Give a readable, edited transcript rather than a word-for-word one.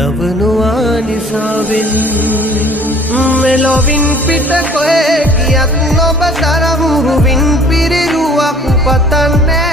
දවනවා නිසාවෙන් මෙලොවින් පිට කොහෙ ගියත් නොබ තරම් රුවින් පිරිරුවක් පතන්නේ